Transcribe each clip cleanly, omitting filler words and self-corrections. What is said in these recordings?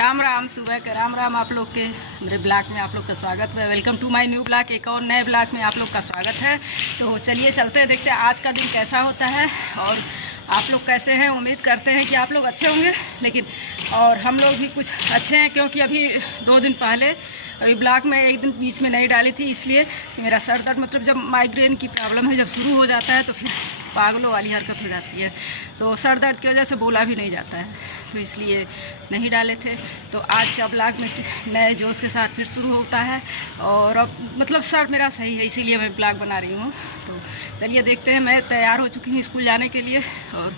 राम राम, सुबह के राम राम। आप लोग के मेरे ब्लॉग में आप लोग का स्वागत है। Welcome to my new blog. एक और नए ब्लॉग में आप लोग का स्वागत है। तो चलिए चलते हैं, देखते हैं आज का दिन कैसा होता है और आप लोग कैसे हैं। उम्मीद करते हैं कि आप लोग अच्छे होंगे, लेकिन और हम लोग भी कुछ अच्छे हैं, क्योंकि अभी 2 दिन पहले अभी ब्लॉग में एक दिन बीच में नहीं डाली थी, इसलिए मेरा सर दर्द मतलब जब माइग्रेन की प्रॉब्लम है, जब शुरू हो जाता है तो फिर पागलों वाली हरकत हो जाती है। तो सर दर्द की वजह से बोला भी नहीं जाता है, तो इसलिए नहीं डाले थे। तो आज का ब्लॉग में नए जोश के साथ फिर शुरू होता है और अब मतलब सर मेरा सही है, इसीलिए मैं ब्लॉग बना रही हूँ। तो चलिए देखते हैं। मैं तैयार हो चुकी हूँ स्कूल जाने के लिए और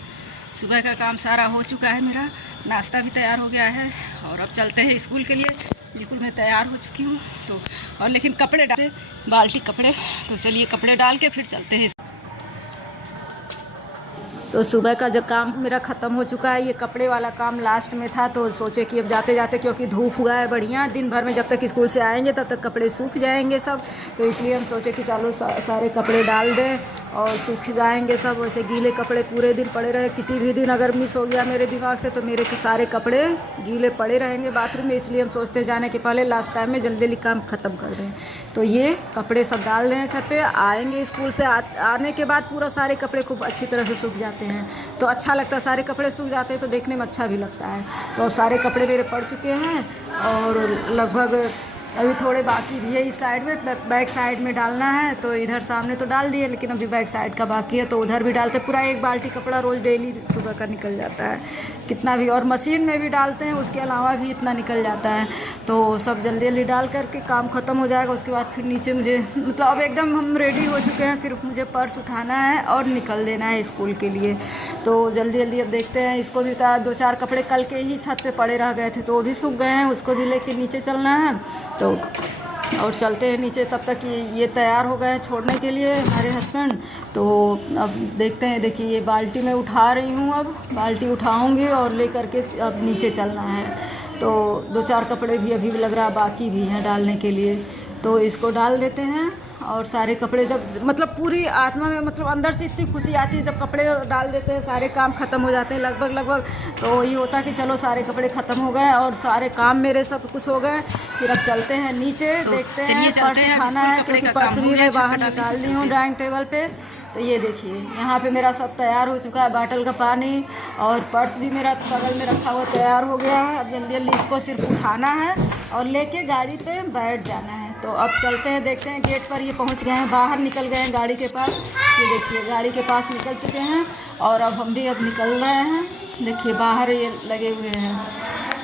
सुबह का काम सारा हो चुका है, मेरा नाश्ता भी तैयार हो गया है और अब चलते हैं स्कूल के लिए। बिल्कुल मैं तैयार हो चुकी हूँ। तो और लेकिन कपड़े डाले, बाल्टी कपड़े, तो चलिए कपड़े डाल के फिर चलते हैं। तो सुबह का जो काम मेरा ख़त्म हो चुका है, ये कपड़े वाला काम लास्ट में था। तो सोचे कि अब जाते जाते, क्योंकि धूप हुआ है बढ़िया, दिन भर में जब तक स्कूल से आएंगे तब तक कपड़े सूख जाएंगे सब, तो इसलिए हम सोचे कि चलो सारे कपड़े डाल दें और सूख जाएंगे सब। वैसे गीले कपड़े पूरे दिन पड़े रहे, किसी भी दिन अगर मिस हो गया मेरे दिमाग से तो मेरे सारे कपड़े गीले पड़े रहेंगे बाथरूम में, इसलिए हम सोचते हैं जाने के पहले लास्ट टाइम में जल्दी जल्दी काम ख़त्म कर दें। तो ये कपड़े सब डाल दें छत पे। आएंगे स्कूल से, आने के बाद पूरा सारे कपड़े खूब अच्छी तरह से सूख जाते हैं, तो अच्छा लगता है। सारे कपड़े सूख जाते हैं तो देखने में अच्छा भी लगता है। तो अब सारे कपड़े मेरे पड़ चुके हैं और लगभग अभी थोड़े बाकी भी है। इस साइड में बैक साइड में डालना है, तो इधर सामने तो डाल दिए, लेकिन अभी बैक साइड का बाकी है, तो उधर भी डालते। पूरा 1 बाल्टी कपड़ा रोज़ डेली सुबह का निकल जाता है, कितना भी। और मशीन में भी डालते हैं, उसके अलावा भी इतना निकल जाता है। तो सब जल्दी जल्दी डाल करके काम ख़त्म हो जाएगा। उसके बाद फिर नीचे मुझे मतलब अब एकदम हम रेडी हो चुके हैं, सिर्फ मुझे पर्स उठाना है और निकल देना है स्कूल के लिए। तो जल्दी जल्दी अब देखते हैं। इसको भी 2-4 कपड़े कल के ही छत पे पड़े रह गए थे, तो वो भी सूख गए हैं, उसको भी लेके नीचे चलना है। तो और चलते हैं नीचे। तब तक ये तैयार हो गए हैं छोड़ने के लिए हमारे हस्बैंड। तो अब देखते हैं। देखिए ये बाल्टी मैं उठा रही हूँ, अब बाल्टी उठाऊँगी और ले करके अब नीचे चलना है। तो 2-4 कपड़े भी अभी लग रहा बाकी भी हैं डालने के लिए, तो इसको डाल देते हैं। और सारे कपड़े जब मतलब पूरी आत्मा में मतलब अंदर से इतनी खुशी आती है जब कपड़े डाल देते हैं, सारे काम ख़त्म हो जाते हैं लगभग। तो ये होता है कि चलो सारे कपड़े ख़त्म हो गए और सारे काम मेरे सब कुछ हो गए। फिर अब चलते हैं नीचे। तो देखते हैं पर्स उठाना है, क्योंकि पर्स भी मैं बाहर निकाल दी हूँ ड्राइंग टेबल पे। तो ये देखिए यहाँ पे मेरा सब तैयार हो चुका है, बॉटल का पानी और पर्स भी मेरा बगल में रखा हुआ तैयार हो गया है। अब जल्दी जल्दी इसको सिर्फ उठाना है और लेके गाड़ी पे बैठ जाना है। तो अब चलते हैं, देखते हैं। गेट पर ये पहुंच गए हैं, बाहर निकल गए हैं गाड़ी के पास। ये देखिए गाड़ी के पास निकल चुके हैं और अब हम भी अब निकल रहे हैं। देखिए बाहर ये लगे हुए हैं,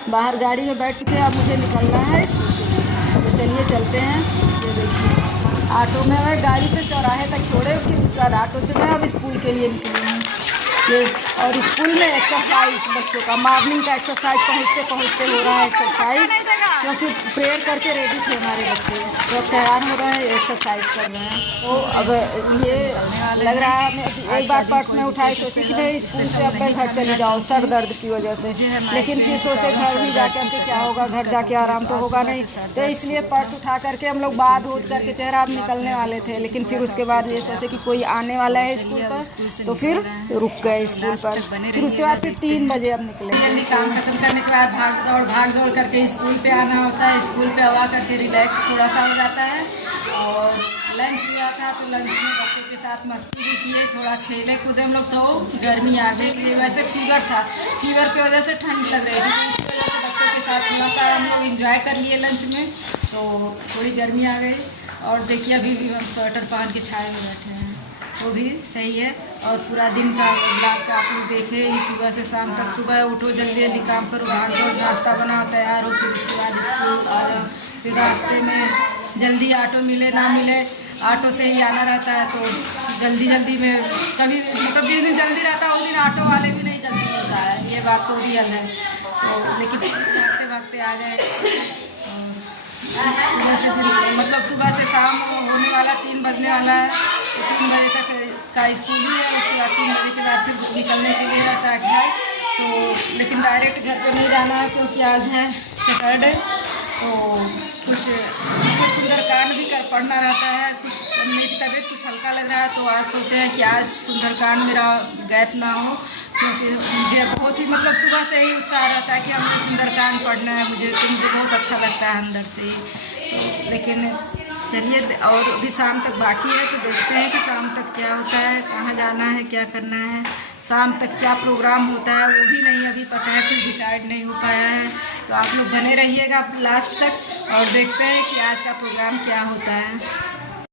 बाहर गाड़ी में बैठ चुके हैं। अब मुझे निकलना है स्कूल के लिए, तो चलिए चलते हैं। ये देखिए ऑटो में मैं गाड़ी से चौराहे तक छोड़े, फिर उसके बाद ऑटो से मैं अब स्कूल के लिए निकली हूँ। ये और स्कूल में एक्सरसाइज बच्चों का मॉर्निंग का एक्सरसाइज पहुँचते पहुँचते हो रहा है एक्सरसाइज, क्योंकि प्रेयर करके रेडी थे हमारे बच्चे, तो तैयार हो रहे हैं, एक्सरसाइज कर रहे हैं। तो अब ये लग रहा है एक बार पर्स में उठाए, सोचे कि भाई स्कूल से अब मैं घर चली जाऊँ सर दर्द की वजह से, लेकिन फिर सोचे घर में जा कर के क्या होगा, घर जाके आराम तो होगा नहीं। तो इसलिए पर्स उठा करके हम लोग बात होत करके चेहरा अब निकलने वाले थे, लेकिन फिर उसके बाद ये सोचे कि कोई आने वाला है स्कूल पर, तो फिर रुक गए स्कूल पर। फिर उसके बाद फिर 3 बजे अब निकले। जल्दी काम खत्म करने के बाद भाग दौड़ करके स्कूल पे आना होता है। स्कूल पे आ करके रिलैक्स थोड़ा सा हो जाता है और लंच हुआ था, तो लंच में बच्चों के साथ मस्ती भी किए, थोड़ा खेले कूदे हम लोग। तो गर्मी आ गई, वैसे फीवर था, फीवर की वजह से ठंड लग रही थी, तो इस वजह से बच्चों के साथ थोड़ा सा हम लोग इंजॉय कर लिए लंच में, तो थोड़ी गर्मी आ गई। और देखिए अभी भी हम स्वेटर पहन के छाए हुए बैठे हैं, वो भी सही है। और पूरा दिन का ब्लॉग का आप लोग देखे ही, सुबह से शाम तक। सुबह उठो, जल्दी जल्दी काम करो, भाग दो, नाश्ता बनाओ, तैयार हो, फिर उसके बाद स्कूल आ जाओ। फिर रास्ते में जल्दी ऑटो मिले ना मिले, ऑटो से ही आना रहता है, तो जल्दी जल्दी में कभी मतलब जिस दिन जल्दी रहता है उस दिन ऑटो वाले भी नहीं जल्दी मिलता है, ये बात तो रियल है। तो लेकिन भागते भागते आ गए। सुबह से फिर मतलब सुबह से शाम होने वाला 3 बजने वाला है, तो 3 बजे तक का स्कूल ही है। उसके बाद 3 बजे के बाद फिर निकलने के लिए रहता है घर। तो लेकिन डायरेक्ट घर पे नहीं जाना है, क्योंकि आज है सैटरडे, तो कुछ मतलब सुंदरकांड भी पढ़ना रहता है, कुछ मेरी तबीयत कुछ हल्का लग रहा है तो आज सोचे हैं कि आज सुंदरकांड मेरा गैप ना हो, क्योंकि मुझे बहुत ही मतलब सुबह से ही उत्साह रहता है कि हमें सुंदरकांड पढ़ना है, मुझे बहुत अच्छा लगता है अंदर से ही। तो लेकिन चलिए, और अभी शाम तक बाकी है तो देखते हैं कि शाम तक क्या होता है, कहाँ जाना है, क्या करना है, शाम तक क्या प्रोग्राम होता है वो भी नहीं अभी पता है, कुछ डिसाइड नहीं हो पाया है। तो आप लोग बने रहिएगा लास्ट तक और देखते हैं कि आज का प्रोग्राम क्या होता है।